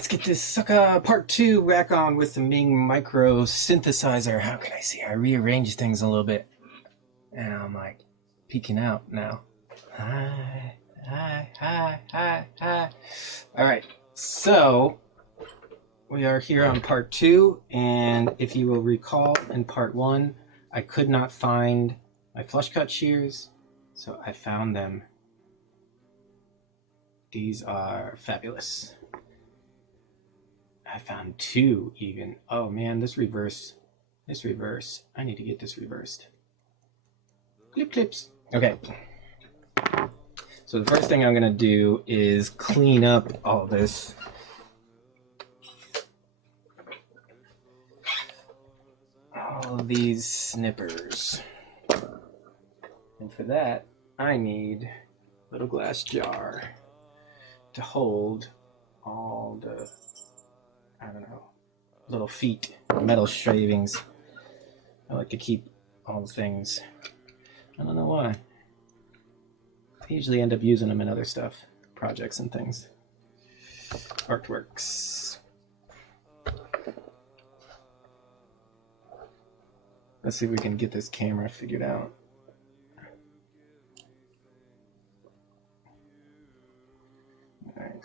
Let's get this sucker part 2 back on with the MingMicro synthesizer. How can I see? I rearranged things a little bit. And I'm like peeking out now. Hi. Alright, so we are here on part 2, and if you will recall, in part 1, I could not find my flush cut shears, so I found them. These are fabulous. I found 2 even. Oh man, this reverse. I need to get this reversed. Clips. Okay. So the first thing I'm gonna do is clean up all this. All of these snippers. And for that, I need a little glass jar to hold all the, I don't know, little feet, metal shavings. I like to keep all the things. I don't know why. I usually end up using them in other stuff, projects and things. Artworks. Let's see if we can get this camera figured out. All right.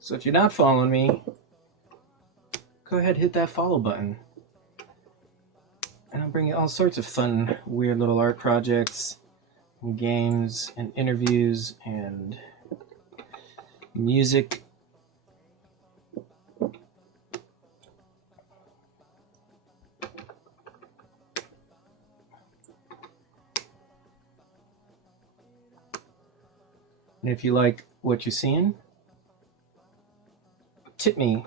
So if you're not following me, go ahead, hit that follow button. And I'll bring you all sorts of fun, weird little art projects, and games, and interviews, and music. And if you like what you're seeing, tip me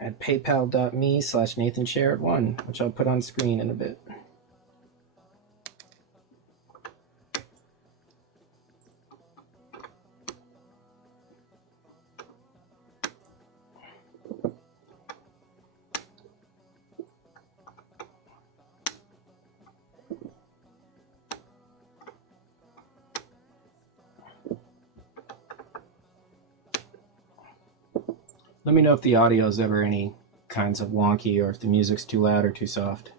at paypal.me/NathanSherrod1, which I'll put on screen in a bit. Let me know if the audio is ever any kinds of wonky or if the music's too loud or too soft.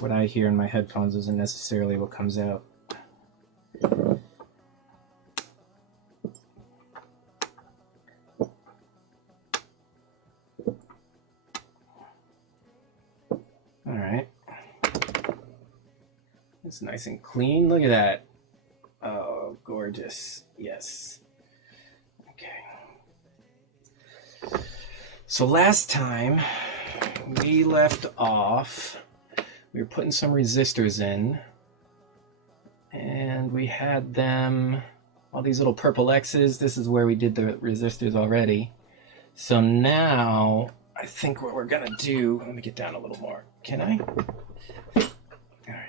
What I hear in my headphones isn't necessarily what comes out. All right. It's nice and clean. Look at that. Oh, gorgeous. Yes. Okay. So last time we left off, we were putting some resistors in, and we had them, all these little purple X's. This is where we did the resistors already. So now I think what we're gonna do, let me get down a little more. Can I? All right.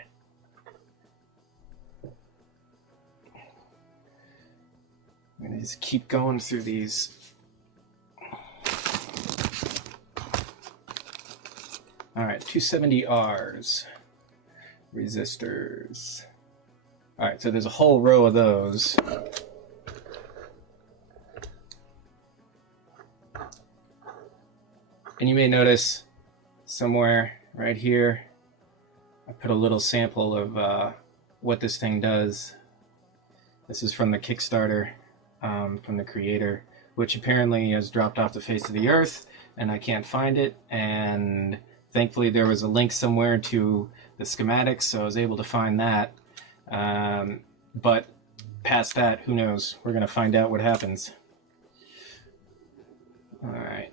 I'm gonna just keep going through these. All right, 270Rs, resistors. All right, so there's a whole row of those. And you may notice somewhere right here, I put a little sample of what this thing does. This is from the Kickstarter. From the creator, which apparently has dropped off the face of the earth, and I can't find it. And thankfully there was a link somewhere to the schematics, so I was able to find that. But past that, who knows? We're gonna find out what happens. All right.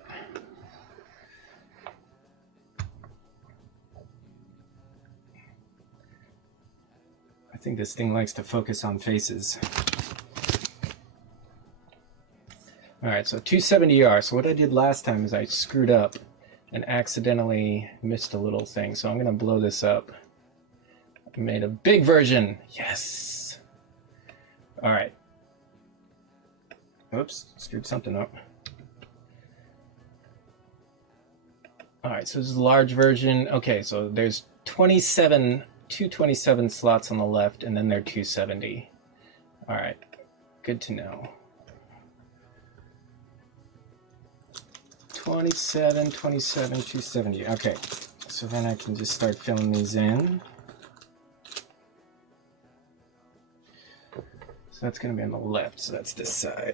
think this thing likes to focus on faces. All right, so 270R. So what I did last time is I screwed up and accidentally missed a little thing. So I'm gonna blow this up. I made a big version. Yes. All right. Oops, screwed something up. All right, so this is a large version. Okay, so there's 227 slots on the left, and then they're 270. All right, good to know. 27, 270. Okay, so then I can just start filling these in. So that's going to be on the left, so that's this side.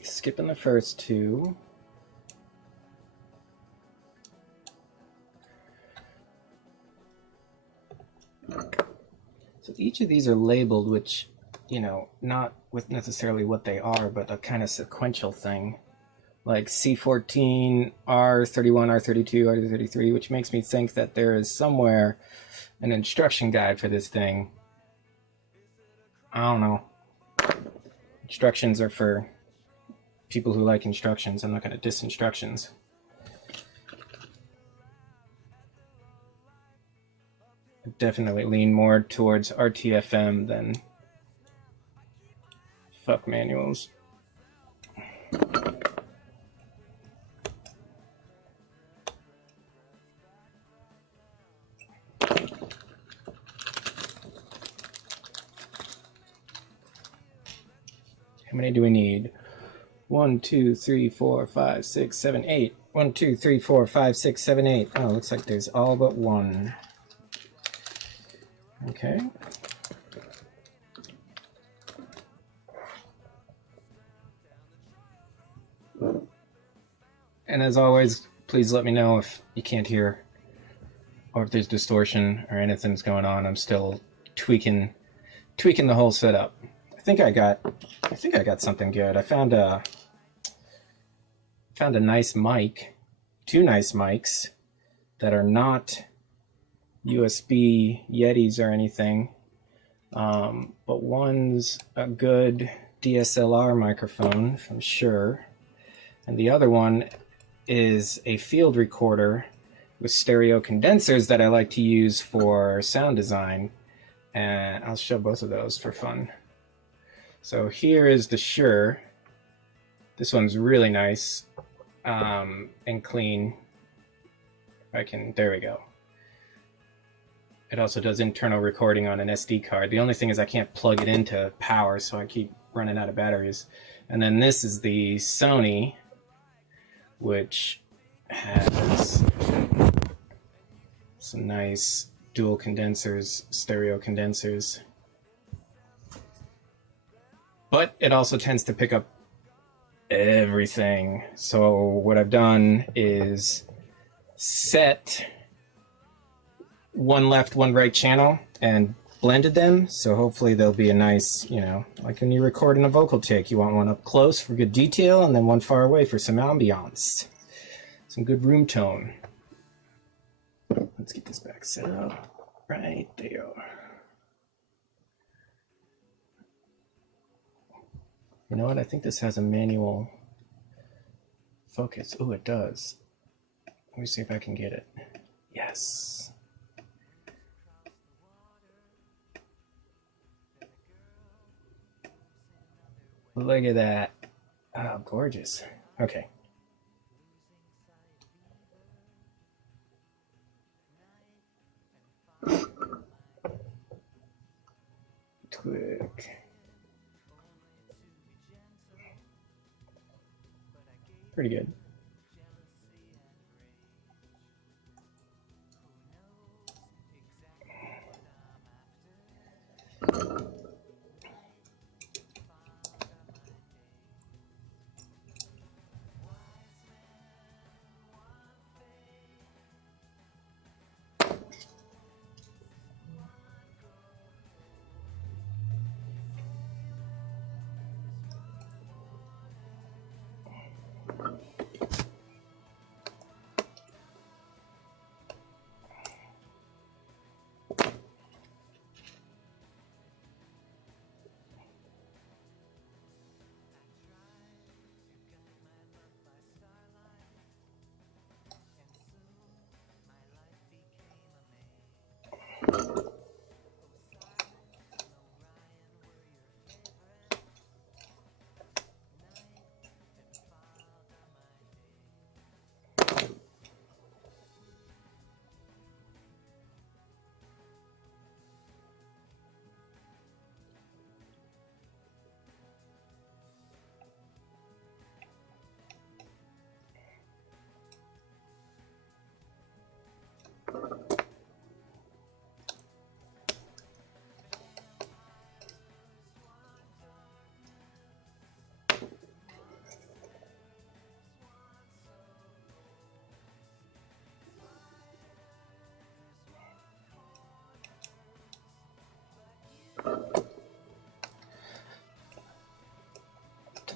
Skipping the first two. So each of these are labeled, which, you know, not with necessarily what they are, but a kind of sequential thing. Like C14, R31, R32, R33, which makes me think that there is somewhere an instruction guide for this thing. I don't know. Instructions are for people who like instructions. I'm not going to diss instructions. I definitely lean more towards RTFM than fuck manuals. How many do we need? 1, 2, 3, 4, 5, 6, 7, 8. 1, 2, 3, 4, 5, 6, 7, 8. Oh, looks like there's all but one. Okay. And as always, please let me know if you can't hear or if there's distortion or anything's going on. I'm still tweaking the whole setup. I think I got something good. I found a nice mic, two nice mics that are not USB Yetis or anything, but one's a good DSLR microphone from Shure, and the other one is a field recorder with stereo condensers that I like to use for sound design, and I'll show both of those for fun. So here is the Shure. This one's really nice and clean. There we go. It also does internal recording on an SD card. The only thing is I can't plug it into power, so I keep running out of batteries. And then this is the Sony, which has some nice dual condensers, stereo condensers. But it also tends to pick up everything. So what I've done is set one left, one right channel and blended them. So hopefully there'll be a nice, you know, like when you record in a vocal take, you want one up close for good detail and then one far away for some ambiance, some good room tone. Let's get this back set up right there. You know what? I think this has a manual focus. Oh, it does. Let me see if I can get it. Yes. Look at that. Oh, gorgeous. Okay. Quick. Pretty good.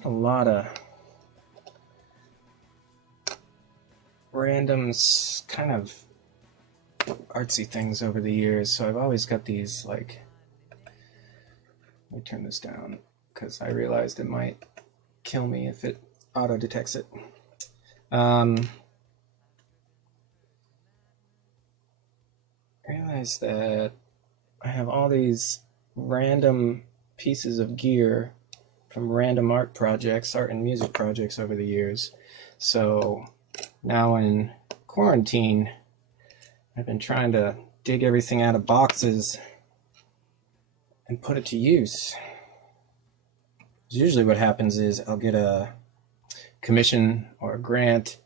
a lot of random kind of artsy things over the years, so I've always got these, like, let me turn this down because I realized it might kill me if it auto detects it. Realize that I have all these random pieces of gear from random art and music projects over the years. So now in quarantine, I've been trying to dig everything out of boxes and put it to use. Usually what happens is I'll get a commission or a grant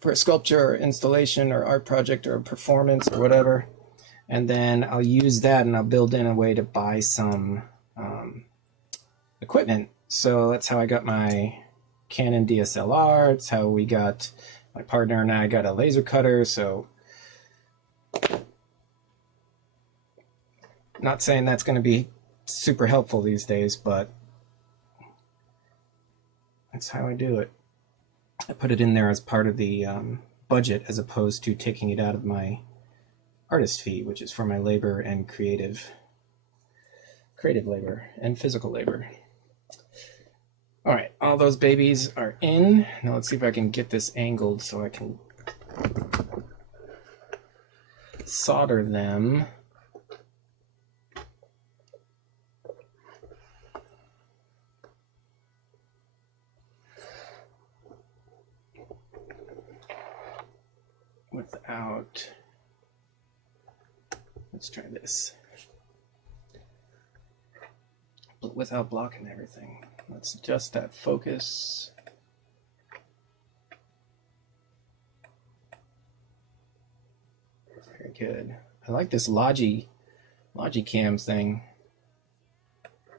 for a sculpture or installation or art project or a performance or whatever, and then I'll use that and I'll build in a way to buy some equipment. So that's how I got my Canon DSLR. It's how we got, my partner and I got a laser cutter. So not saying that's going to be super helpful these days, but that's how I do it. I put it in there as part of the budget as opposed to taking it out of my artist fee, which is for my labor and creative labor and physical labor. All right, all those babies are in. Now let's see if I can get this angled so I can solder them. Without, let's try this. Without blocking everything. Let's adjust that focus. Very good. I like this Logicam thing.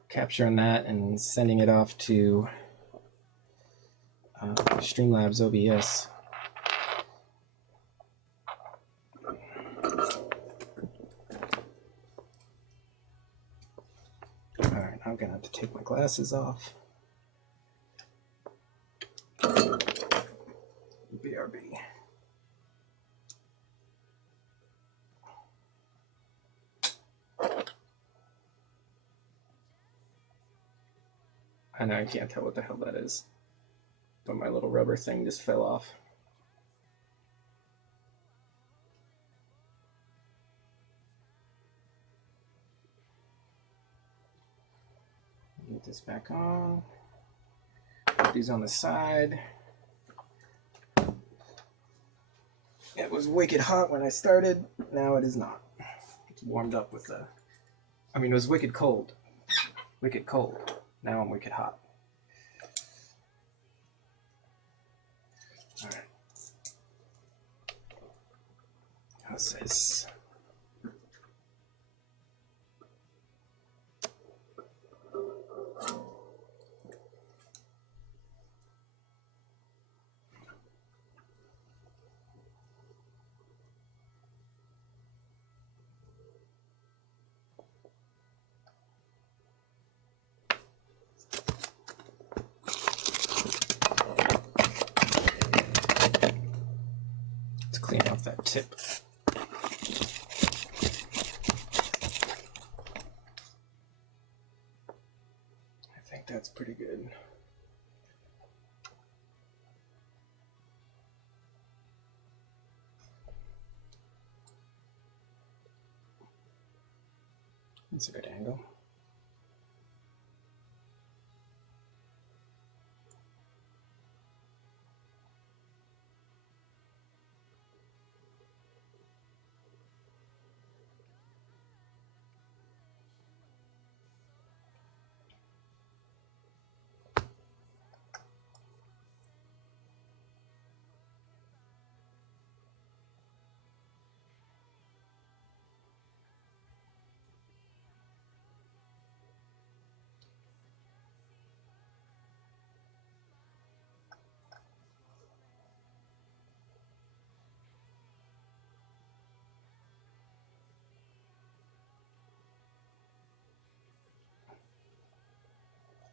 Capturing that and sending it off to Streamlabs OBS. Alright, I'm gonna have to take my glasses off. BRB. I know I can't tell what the hell that is, but my little rubber thing just fell off. Get this back on. Put these on the side. It was wicked hot when I started. Now it is not. It's warmed up with the... I mean, it was wicked cold. Wicked cold. Now I'm wicked hot. All right. How's this? Clean off that tip. I think that's pretty good. That's a good angle.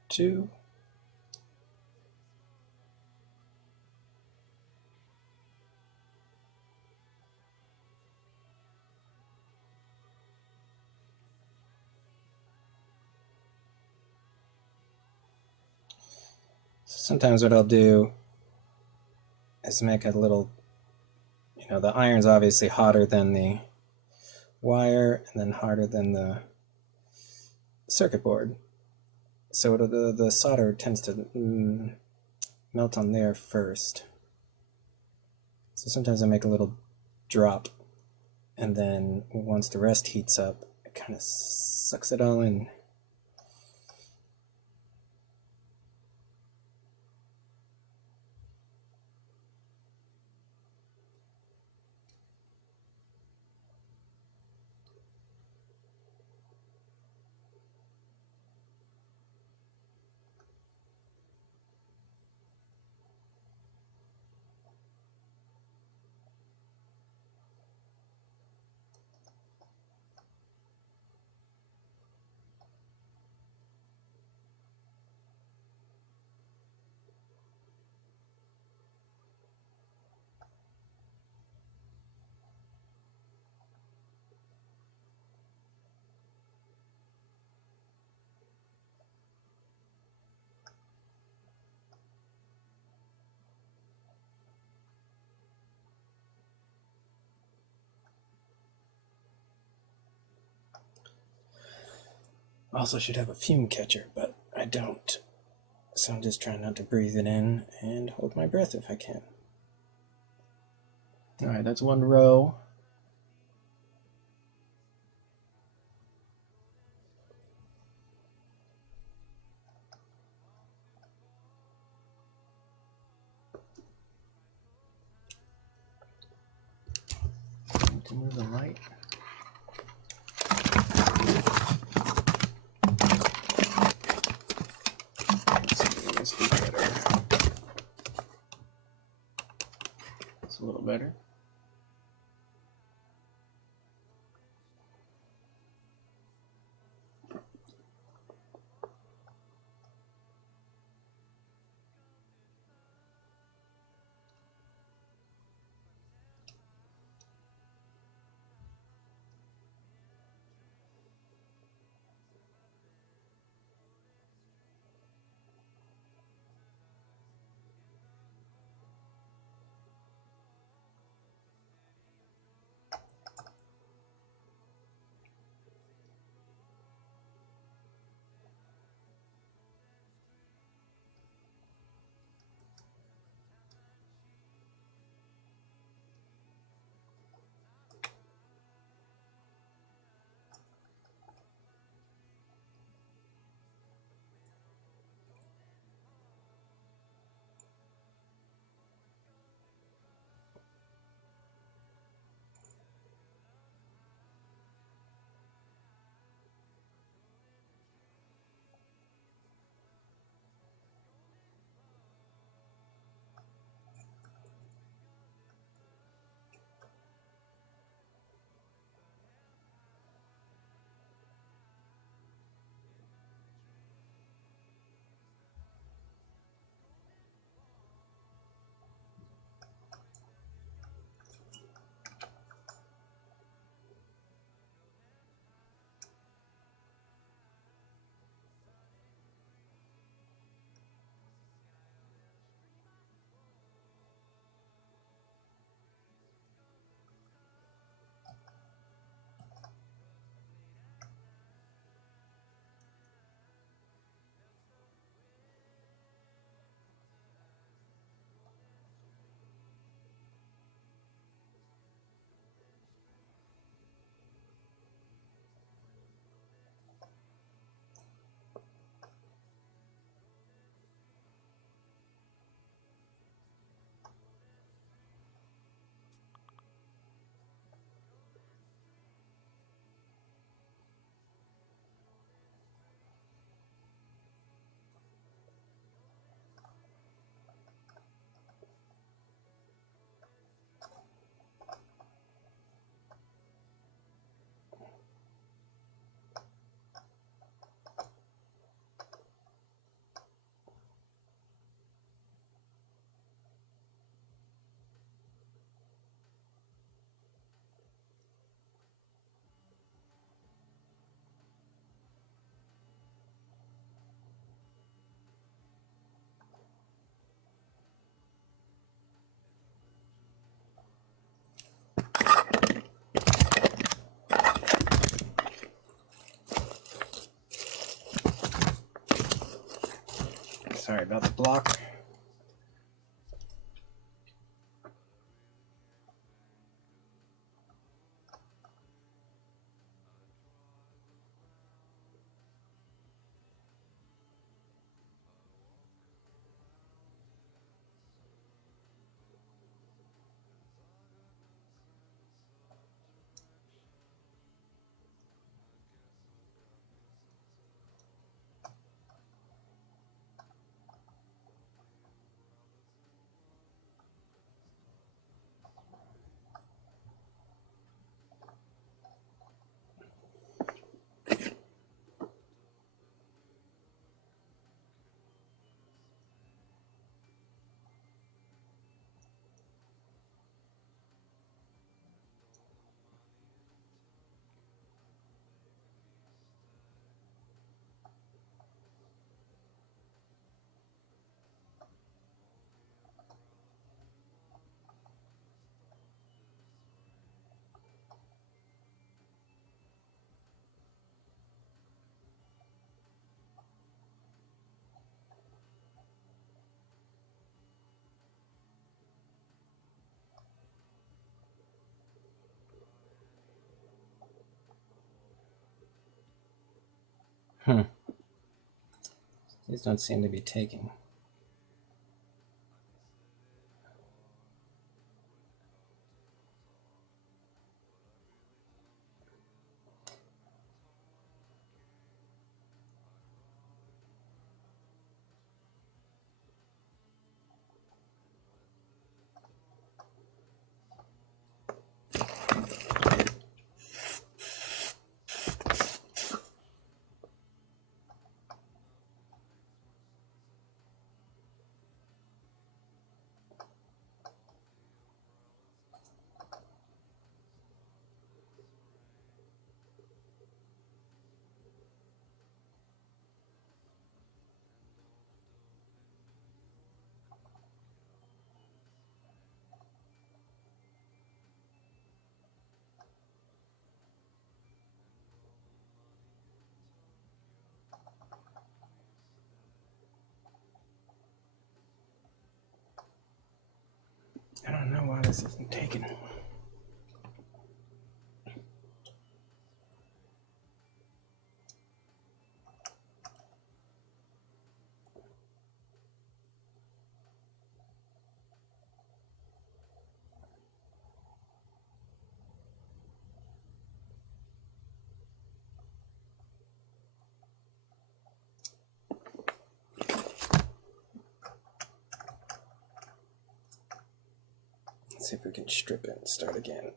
Two. sometimes what I'll do is make a little, the iron's obviously hotter than the wire and then hotter than the circuit board. So the solder tends to melt on there first. So sometimes I make a little drop, and then once the rest heats up, it kind of sucks it all in. Also should have a fume catcher, but I don't. So I'm just trying not to breathe it in and hold my breath if I can. All right, that's one row. To move the light. Let's do better. It's a little better. Sorry about the block. These don't seem to be taking. I don't know why this isn't taking. Let's see if we can strip it and start again.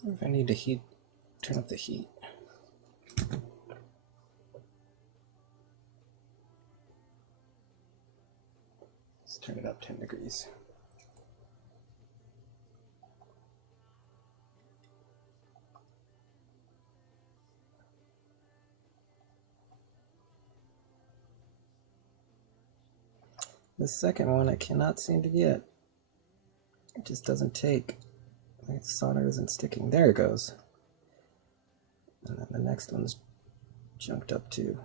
I wonder if I need to turn up the heat. Let's turn it up 10 degrees. The second one I cannot seem to get. It just doesn't take. Like the solder isn't sticking. There it goes. And then the next one's junked up too.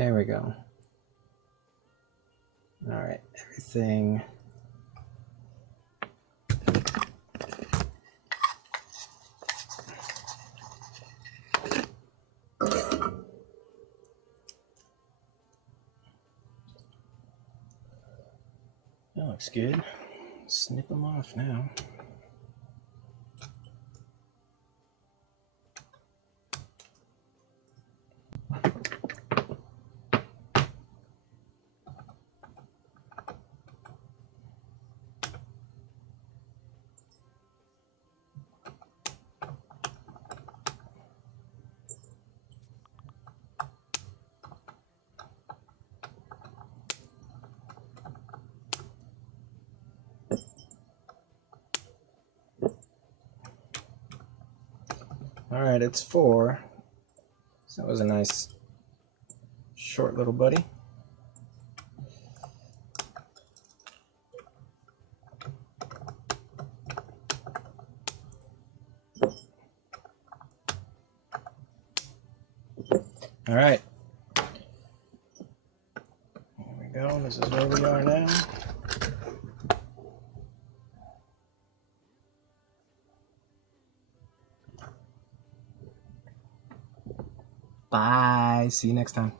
There we go. All right, everything. That looks good. Snip them off now. All right, it's 4. So that was a nice short little buddy. All right. There we go. This is where we are now. Bye. See you next time.